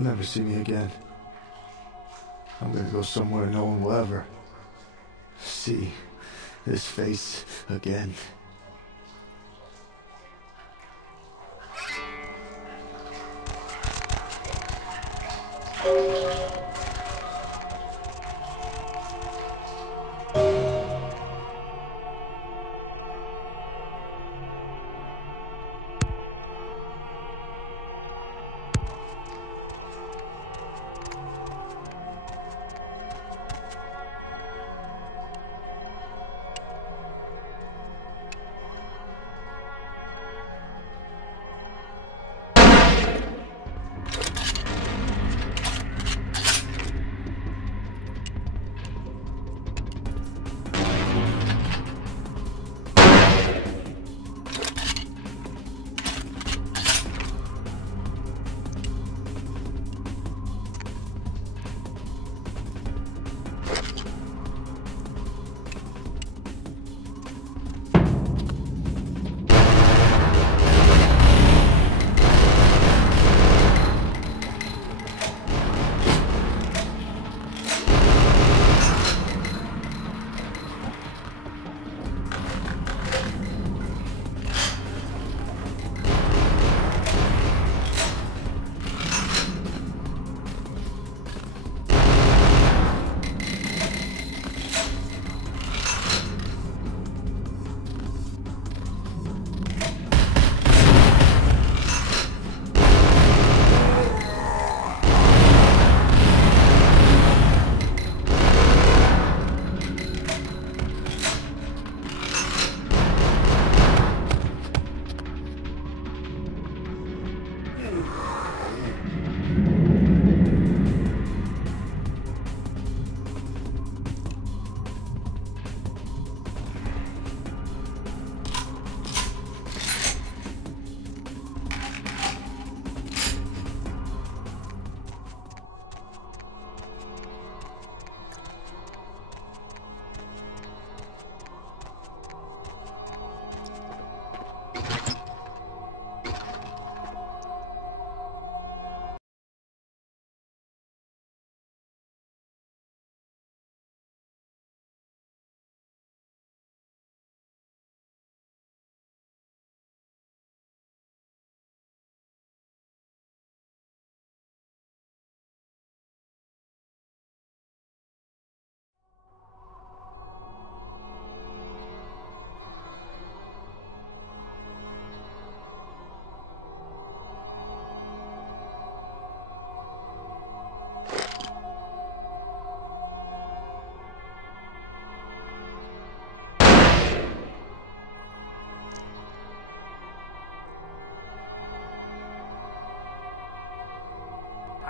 You'll never see me again. I'm gonna go somewhere no one will ever see this face again.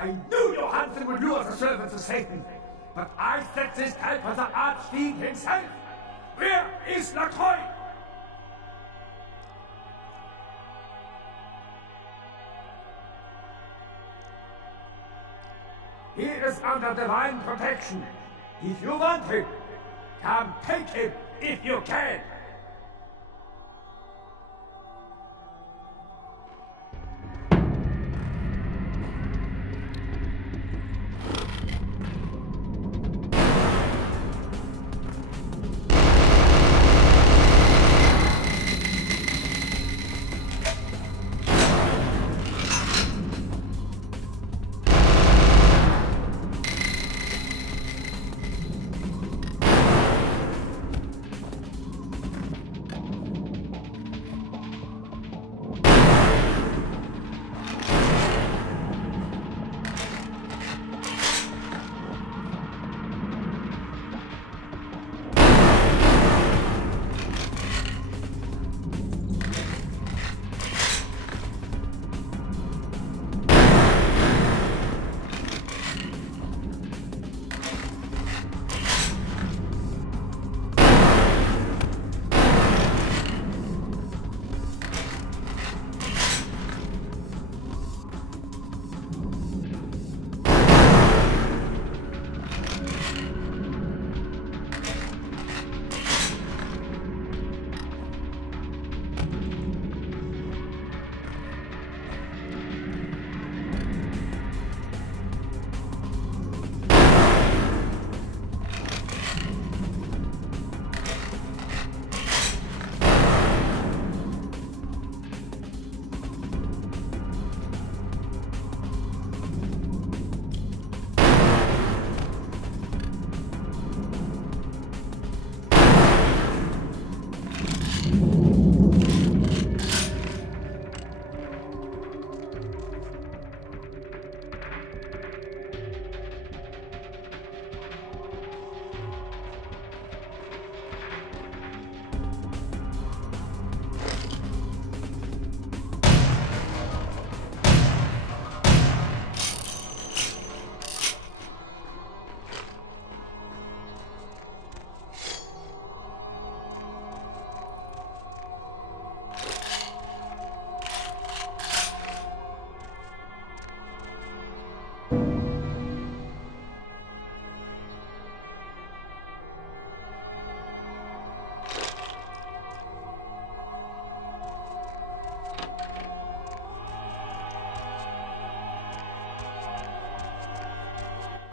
I knew Johansen would lure the servants of Satan, but I set this type for the Archdeacon himself. Where is Lacroix? He is under divine protection. If you want him, come take him if you can.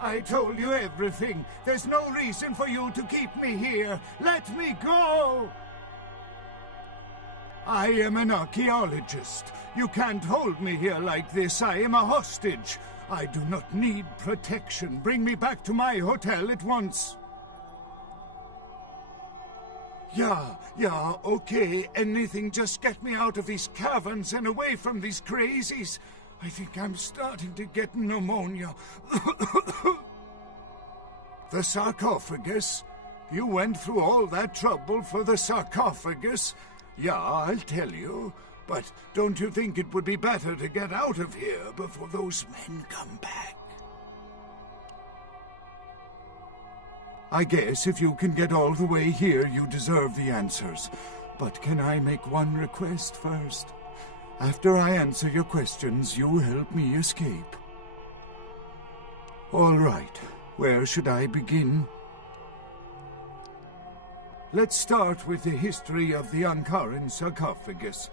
I told you everything. There's no reason for you to keep me here. Let me go! I am an archaeologist. You can't hold me here like this. I am a hostage. I do not need protection. Bring me back to my hotel at once. Yeah, okay. Anything, just get me out of these caverns and away from these crazies. I think I'm starting to get pneumonia. The sarcophagus? You went through all that trouble for the sarcophagus? Yeah, I'll tell you. But don't you think it would be better to get out of here before those men come back? I guess if you can get all the way here, you deserve the answers. But can I make one request first? After I answer your questions, you help me escape. All right. Where should I begin? Let's start with the history of the Ankaran sarcophagus.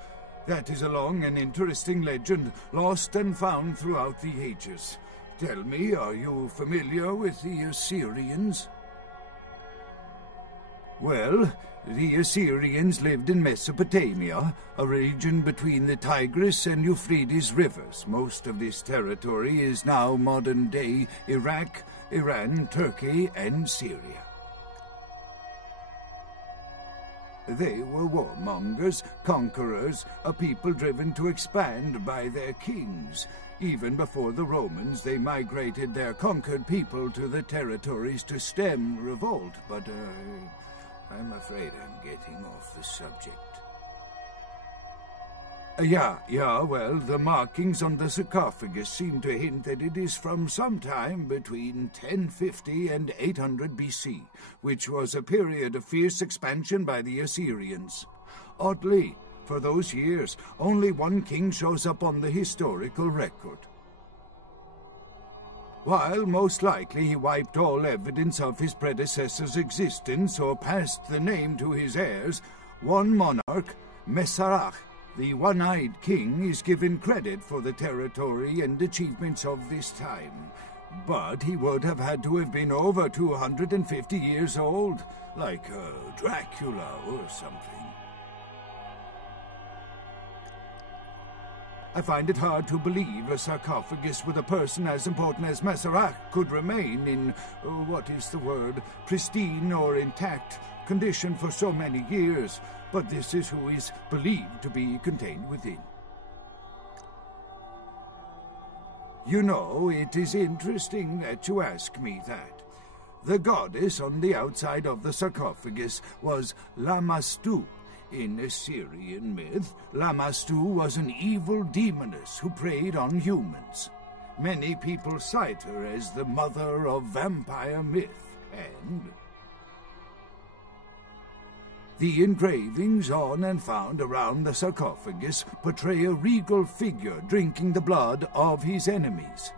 That is a long and interesting legend, lost and found throughout the ages. Tell me, are you familiar with the Assyrians? Well, the Assyrians lived in Mesopotamia, a region between the Tigris and Euphrates rivers. Most of this territory is now modern-day Iraq, Iran, Turkey, and Syria. They were warmongers, conquerors, a people driven to expand by their kings. Even before the Romans, they migrated their conquered people to the territories to stem revolt, but I'm afraid I'm getting off the subject. Well, the markings on the sarcophagus seem to hint that it is from sometime between 1050 and 800 BC, which was a period of fierce expansion by the Assyrians. Oddly, for those years, only one king shows up on the historical record. While most likely he wiped all evidence of his predecessor's existence or passed the name to his heirs, one monarch, Mesarach, the one-eyed king, is given credit for the territory and achievements of this time. But he would have had to have been over 250 years old, like Dracula or something. I find it hard to believe a sarcophagus with a person as important as Mesarach could remain in, pristine or intact condition for so many years, but this is who is believed to be contained within. You know, it is interesting that you ask me that. The goddess on the outside of the sarcophagus was Lamastu. In Assyrian myth, Lamastu was an evil demoness who preyed on humans. Many people cite her as the mother of vampire myth, and the engravings on and found around the sarcophagus portray a regal figure drinking the blood of his enemies.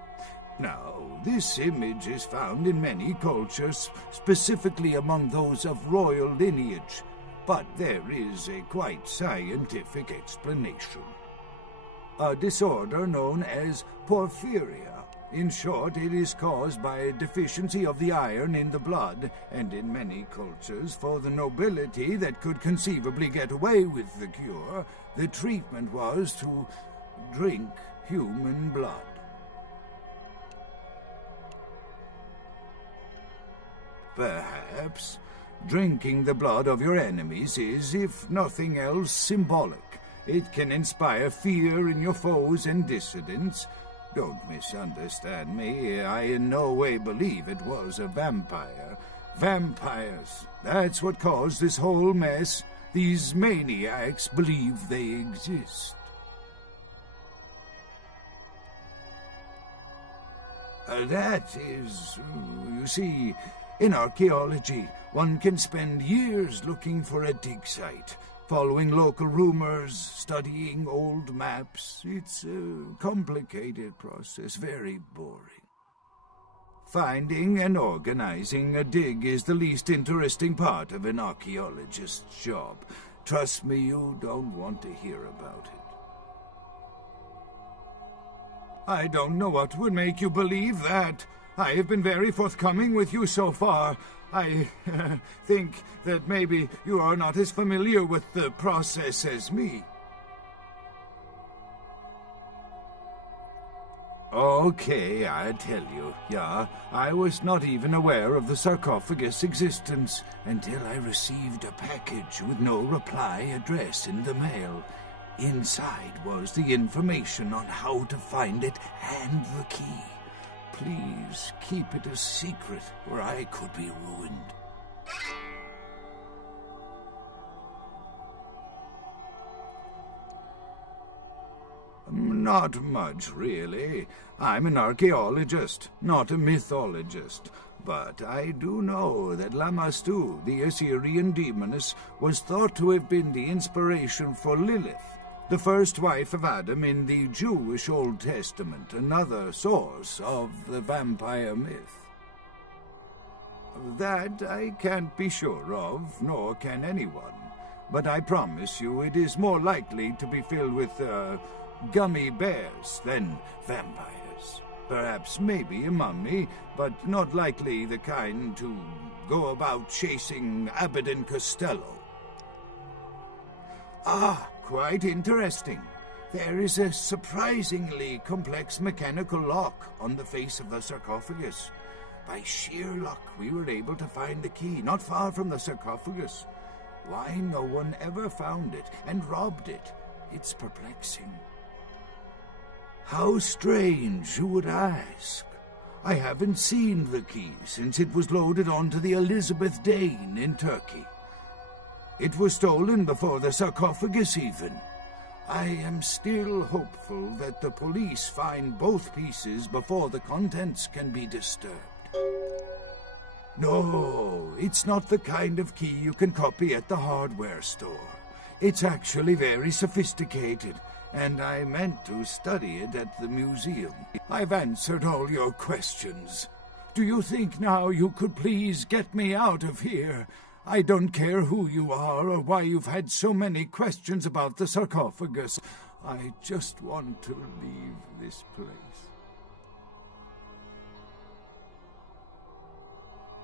Now, this image is found in many cultures, specifically among those of royal lineage, but there is a quite scientific explanation. A disorder known as porphyria. In short, it is caused by a deficiency of the iron in the blood, and in many cultures, for the nobility that could conceivably get away with the cure, the treatment was to drink human blood. Perhaps drinking the blood of your enemies is, if nothing else, symbolic. It can inspire fear in your foes and dissidents. Don't misunderstand me. I in no way believe it was a vampire. Vampires, that's what caused this whole mess. These maniacs believe they exist. That is, you see, in archaeology, one can spend years looking for a dig site, following local rumors, studying old maps. It's a complicated process, very boring. Finding and organizing a dig is the least interesting part of an archaeologist's job. Trust me, you don't want to hear about it. I don't know what would make you believe that. I have been very forthcoming with you so far. I think that maybe you are not as familiar with the process as me. Okay, I tell you, yeah, I was not even aware of the sarcophagus' existence until I received a package with no reply address in the mail. Inside was the information on how to find it and the key. Please keep it a secret, or I could be ruined. Not much, really. I'm an archaeologist, not a mythologist. But I do know that Lamashtu, the Assyrian demoness, was thought to have been the inspiration for Lilith, the first wife of Adam in the Jewish Old Testament, another source of the vampire myth. That I can't be sure of, nor can anyone. But I promise you it is more likely to be filled with, gummy bears than vampires. Perhaps maybe a mummy, but not likely the kind to go about chasing Abbott and Costello. Ah, quite interesting. There is a surprisingly complex mechanical lock on the face of the sarcophagus. By sheer luck, we were able to find the key not far from the sarcophagus. Why no one ever found it and robbed it? It's perplexing. How strange, you would ask. I haven't seen the key since it was loaded onto the Elizabeth Dane in Turkey. It was stolen before the sarcophagus even. I am still hopeful that the police find both pieces before the contents can be disturbed. No, it's not the kind of key you can copy at the hardware store. It's actually very sophisticated, and I meant to study it at the museum. I've answered all your questions. Do you think now you could please get me out of here? I don't care who you are or why you've had so many questions about the sarcophagus. I just want to leave this place.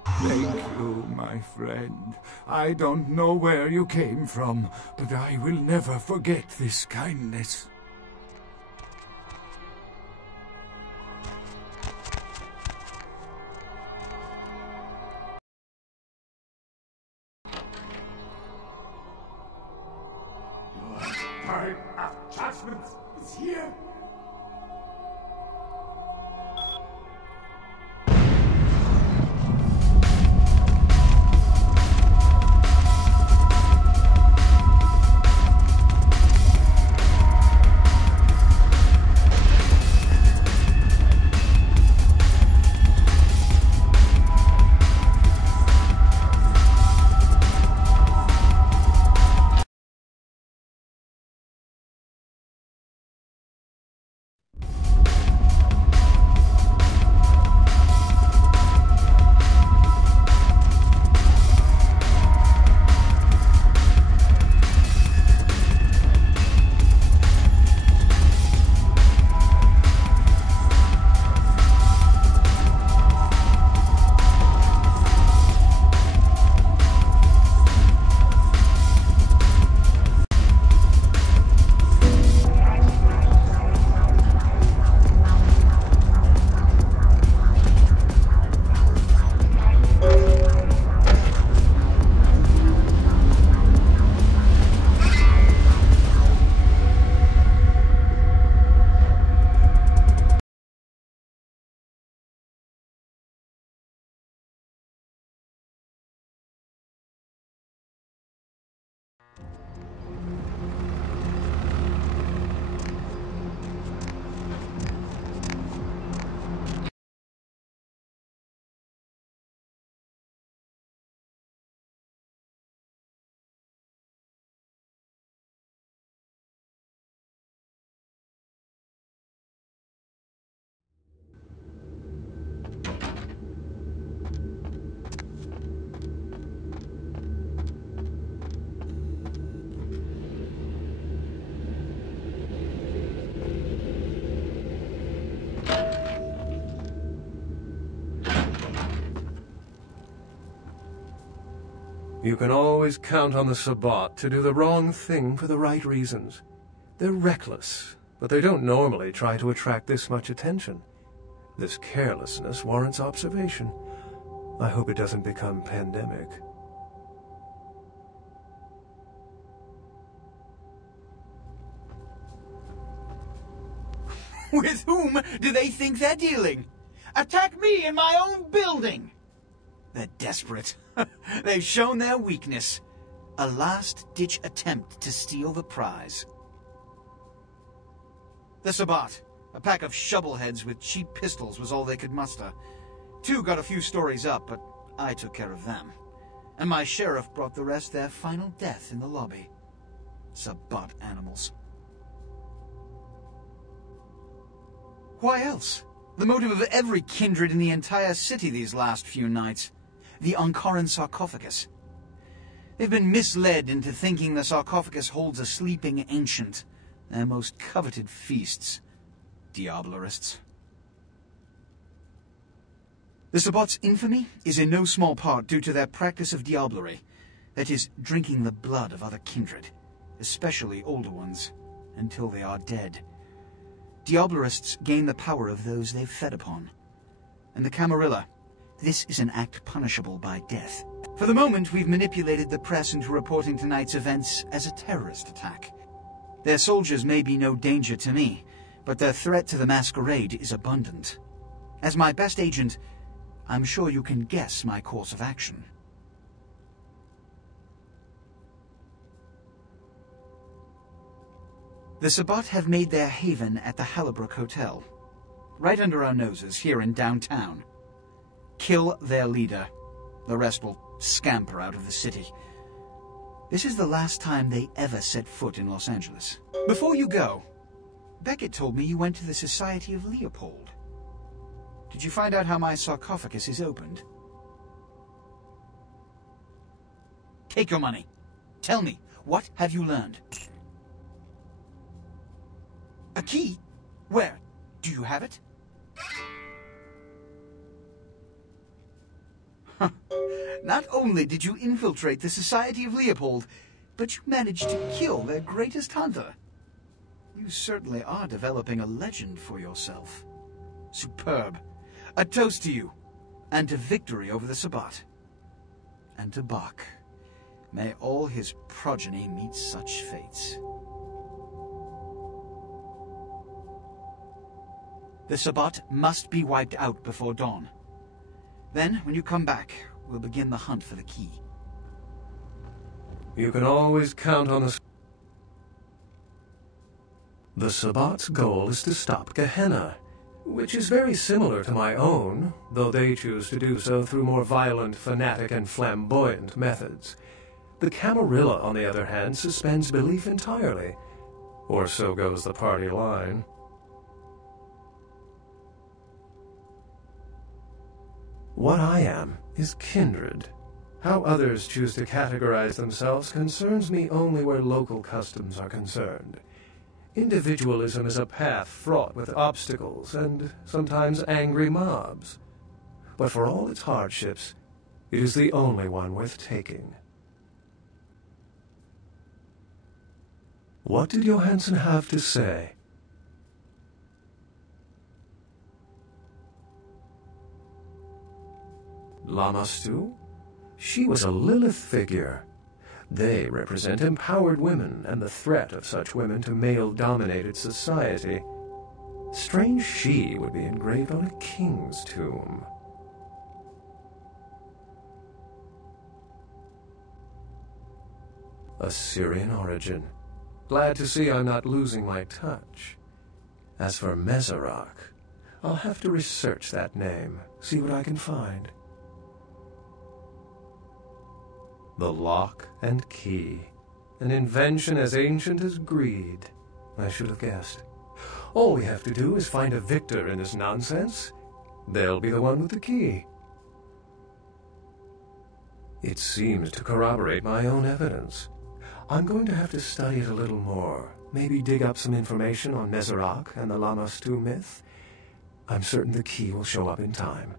Thank you, my friend. I don't know where you came from, but I will never forget this kindness. Time of judgment is here. You can always count on the Sabbat to do the wrong thing for the right reasons. They're reckless, but they don't normally try to attract this much attention. This carelessness warrants observation. I hope it doesn't become pandemic. With whom do they think they're dealing? Attack me in my own building! They're desperate. They've shown their weakness. A last-ditch attempt to steal the prize. The Sabbat, a pack of shovelheads with cheap pistols, was all they could muster. 2 got a few stories up, but I took care of them. And my sheriff brought the rest their final death in the lobby. Sabbat animals. Why else? The motive of every kindred in the entire city these last few nights. The Ankaran sarcophagus. They've been misled into thinking the sarcophagus holds a sleeping ancient. Their most coveted feasts. Diablerists. The Sabbat's infamy is in no small part due to their practice of diablerie. That is, drinking the blood of other kindred, especially older ones, until they are dead. Diablerists gain the power of those they've fed upon. And the Camarilla, this is an act punishable by death. For the moment, we've manipulated the press into reporting tonight's events as a terrorist attack. Their soldiers may be no danger to me, but their threat to the masquerade is abundant. As my best agent, I'm sure you can guess my course of action. The Sabbat have made their haven at the Hallibrook Hotel, right under our noses here in downtown. Kill their leader. The rest will scamper out of the city. This is the last time they ever set foot in Los Angeles. Before you go, Beckett told me you went to the Society of Leopold. Did you find out how my sarcophagus is opened? Take your money. Tell me, what have you learned? A key? Where? Do you have it? Not only did you infiltrate the Society of Leopold, but you managed to kill their greatest hunter. You certainly are developing a legend for yourself. Superb. A toast to you, and to victory over the Sabbat. And to Bach. May all his progeny meet such fates. The Sabbat must be wiped out before dawn. Then, when you come back, we'll begin the hunt for the key. You can always count on the Sabbat's goal is to stop Gehenna, which is very similar to my own, though they choose to do so through more violent, fanatic, and flamboyant methods. The Camarilla, on the other hand, suspends belief entirely. Or so goes the party line. What I am is kindred. How others choose to categorize themselves concerns me only where local customs are concerned. Individualism is a path fraught with obstacles and sometimes angry mobs. But for all its hardships, it is the only one worth taking. What did Johansson have to say? Lamastu? She was a Lilith figure. They represent empowered women and the threat of such women to male-dominated society. Strange she would be engraved on a king's tomb. Assyrian origin. Glad to see I'm not losing my touch. As for Mezarak, I'll have to research that name, see what I can find. The lock and key. An invention as ancient as greed. I should have guessed. All we have to do is find a victor in this nonsense. They'll be the one with the key. It seems to corroborate my own evidence. I'm going to have to study it a little more. Maybe dig up some information on Mezarak and the Lamastu myth. I'm certain the key will show up in time.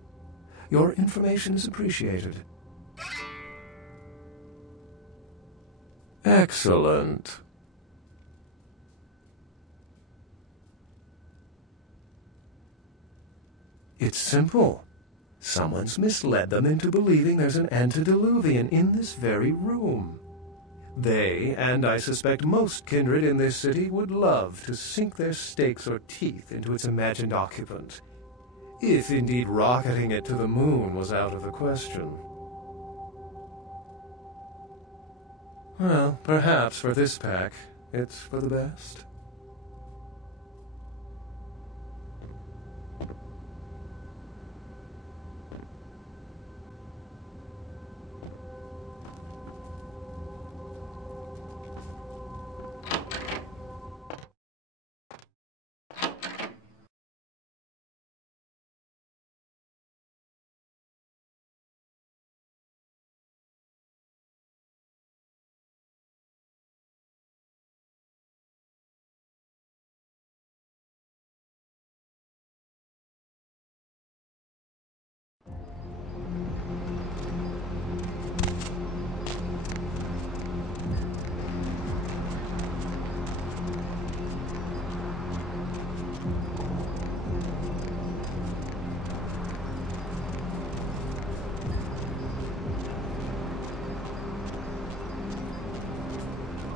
Your information is appreciated. Excellent. It's simple. Someone's misled them into believing there's an antediluvian in this very room. They, and I suspect most kindred in this city, would love to sink their stakes or teeth into its imagined occupant, if indeed rocketing it to the moon was out of the question. Well, perhaps for this pack, it's for the best.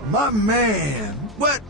My man, what